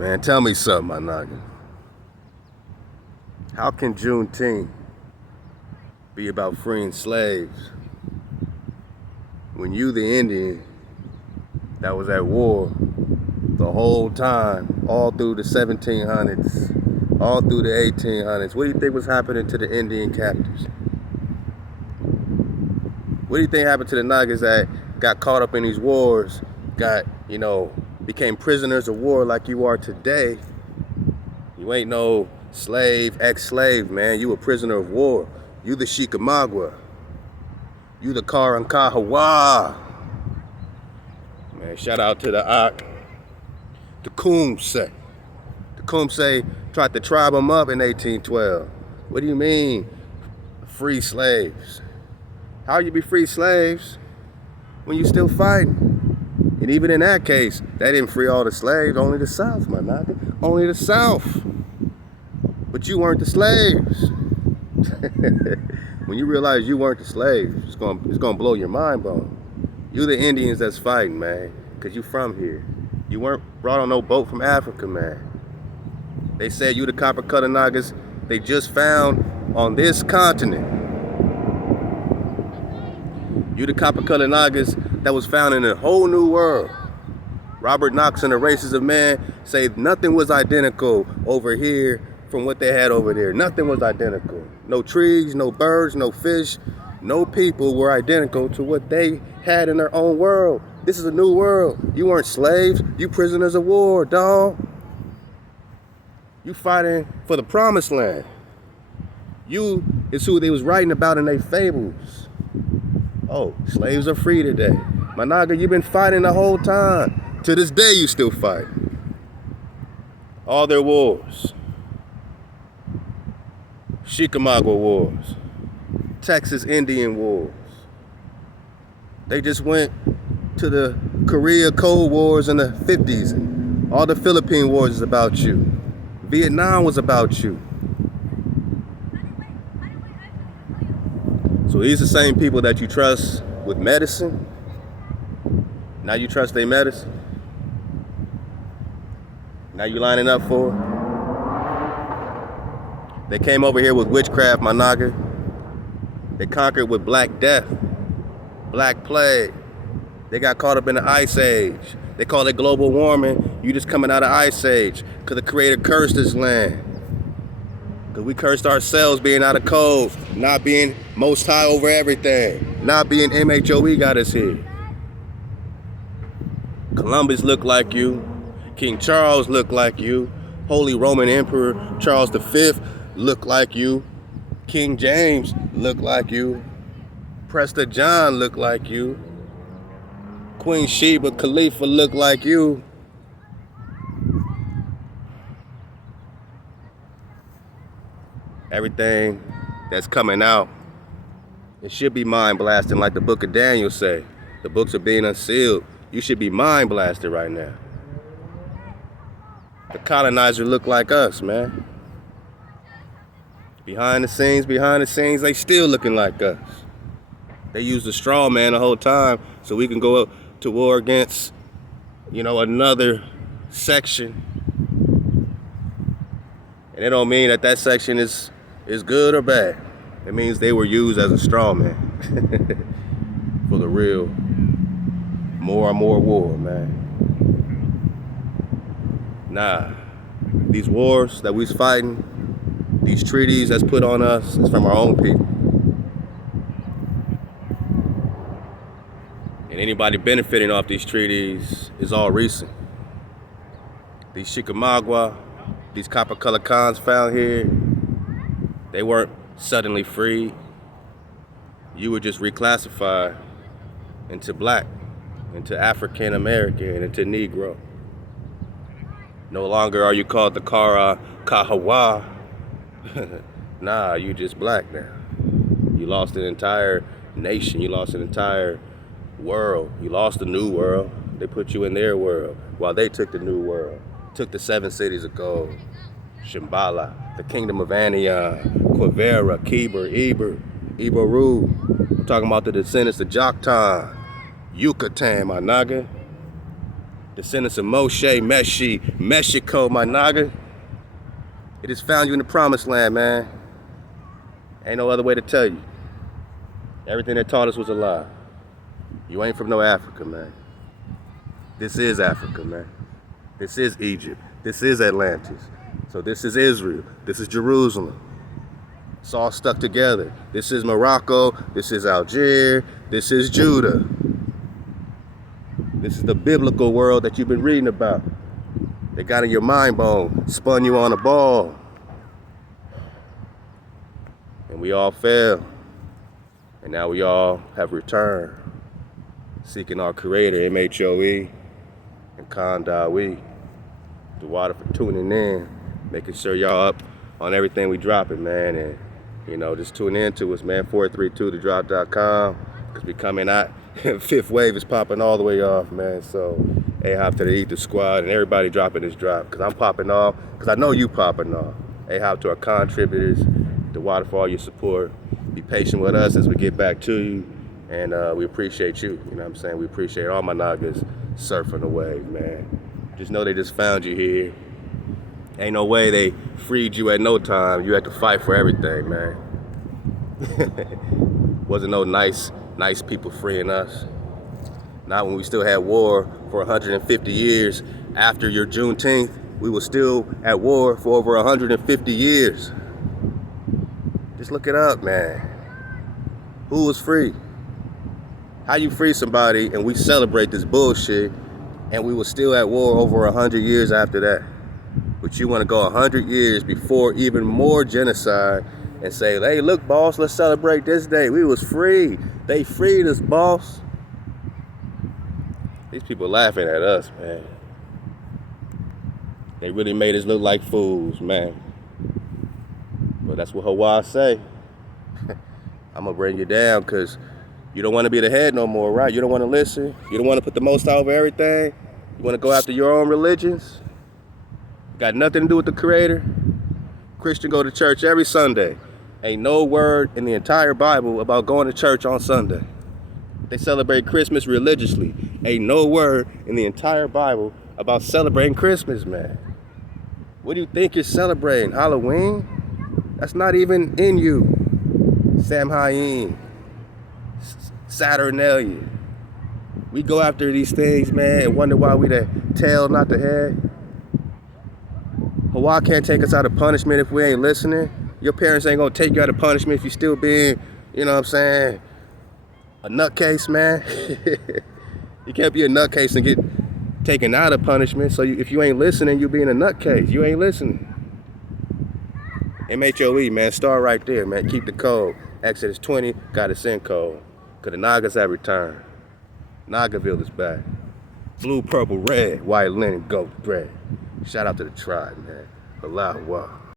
Man, tell me something, my noggin. How can Juneteenth be about freeing slaves when you, the Indian that was at war the whole time, all through the 1700s, all through the 1800s? What do you think was happening to the Indian captives? What do you think happened to the Nagas that got caught up in these wars, became prisoners of war like you are today? You ain't no slave, ex-slave, man. You a prisoner of war. You the Chickamauga. You the Halal HaWah. Man, shout out to the Tecumseh. Tecumseh tried to tribe them up in 1812. What do you mean, free slaves? How you be free slaves when you still fighting? And even in that case, they didn't free all the slaves, only the South, my noggin. Only the South. But you weren't the slaves. When you realize you weren't the slaves, it's gonna blow your mind, bone. You the Indians that's fighting, man, because you from here. You weren't brought on no boat from Africa, man. They said you the copper cutter Nagas they just found on this continent. You the copper color Nagas that was found in a whole new world. Robert Knox and the Races of Man say nothing was identical over here from what they had over there. Nothing was identical. No trees, no birds, no fish, no people were identical to what they had in their own world. This is a new world. You weren't slaves. You prisoners of war, dawg. You fighting for the promised land. You is who they was writing about in their fables. Oh, slaves are free today. My Naga, you've been fighting the whole time. To this day, you still fight. All their wars. Chickamauga wars. Texas Indian wars. They just went to the Korea Cold Wars in the 50s. All the Philippine wars is about you. Vietnam was about you. So these are the same people that you trust with medicine. Now you trust their medicine. Now you lining up for it. They came over here with witchcraft, my Naga. They conquered with Black Death, Black Plague. They got caught up in the Ice Age. They call it global warming. You just coming out of Ice Age because the Creator cursed this land. Because we cursed ourselves being out of code, not being most high over everything, not being MHOE got us here. Columbus looked like you. King Charles looked like you. Holy Roman Emperor Charles V looked like you. King James looked like you. Prester John looked like you. Queen Sheba Khalifa looked like you. Everything that's coming out, it should be mind blasting like the book of Daniel say. The books are being unsealed. You should be mind blasted right now. The colonizer look like us, man. Behind the scenes, they still looking like us. They use the straw man the whole time so we can go to war against, another section. And it don't mean that section is good or bad. It means they were used as a straw man for the real more and more war, man. Nah, these wars that we's fighting, these treaties that's put on us, is from our own people. And anybody benefiting off these treaties is all recent. These Chickamauga, these copper color cons found here, they weren't suddenly free. You were just reclassified into black, into African American, into Negro. No longer are you called the Halal HaWah. Nah, you just black now. You lost an entire nation. You lost an entire world. You lost the new world. They put you in their world while they took the new world. Took the 7 cities of gold. Shambhala, the kingdom of Anion, Quivira, Keber, Eber, Ibaru. I'm talking about the descendants of Joktan, Yucatan, my Naga. descendants of Moshe, Meshi, Meshiko, my Naga. It has found you in the promised land, man. Ain't no other way to tell you. Everything they taught us was a lie. You ain't from no Africa, man. This is Africa, man. This is Egypt. This is Atlantis. So this is Israel. This is Jerusalem. It's all stuck together. This is Morocco. This is Algiers. This is Judah. This is the biblical world that you've been reading about. They got in your mind bone, spun you on a ball. And we all fell. And now we all have returned, seeking our Creator, MHOE, and Kondawi. The water for tuning in, making sure y'all up on everything we dropping, man. And, you know, just tune in to us, man. 432thedrop.com, because we coming out. Fifth wave is popping all the way off, man. So, hey, hop to the Ether Squad and everybody dropping this drop, because I'm popping off, because I know you popping off. Hey, hop to our contributors, the water for all your support. Be patient with us as we get back to you, and we appreciate you. You know what I'm saying? We appreciate all my Nagas surfing the wave, man. Just know they just found you here. Ain't no way they freed you at no time. You had to fight for everything, man. Wasn't no nice people freeing us. Not when we still had war for 150 years. After your Juneteenth, we were still at war for over 150 years. Just look it up, man. Who was free? How you free somebody and we celebrate this bullshit and we were still at war over 100 years after that? But you want to go 100 years before even more genocide and say, hey, look, boss, let's celebrate this day. We was free. They freed us, boss. These people laughing at us, man. They really made us look like fools, man. But that's what HaWah say. I'm going to bring you down because you don't want to be the head no more, right? You don't want to listen. You don't want to put the most out of everything. You want to go after your own religions. Got nothing to do with the Creator. Christian go to church every Sunday. Ain't no word in the entire Bible about going to church on Sunday. They celebrate Christmas religiously. Ain't no word in the entire Bible about celebrating Christmas, man. What do you think you're celebrating? Halloween? That's not even in you. Samhain, Saturnalia. We go after these things, man, and wonder why we the tail, not the head. HaWah can't take us out of punishment if we ain't listening. Your parents ain't gonna take you out of punishment if you still being, you know what I'm saying, a nutcase, man. You can't be a nutcase and get taken out of punishment. So if you ain't listening, you being a nutcase. You ain't listening. MHOE, man, start right there, man. Keep the code. Exodus 20, got a sin code. Because the Nagas have returned. Nagaville is back. Blue, purple, red, white linen, gold, thread. Shout out to the tribe, man. Halal HaWah.